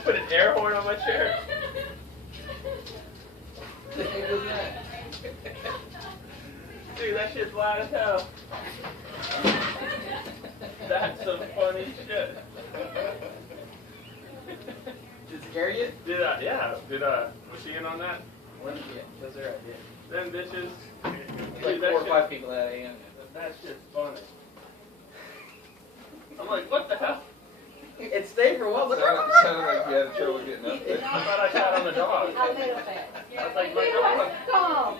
Someone put an air horn on my chair. The heck was that? Dude, that shit's loud as hell. That's some funny shit. Did it scare you? Was she in on that? What did you? That's her idea. Them bitches. Like Dude, 4 or 5 people that in. That shit's funny. I'm like, what the hell? It stayed for a while. Sounded like you had trouble getting up there. I thought I sat on the dog. A little bit. I was like, my dog. Come on.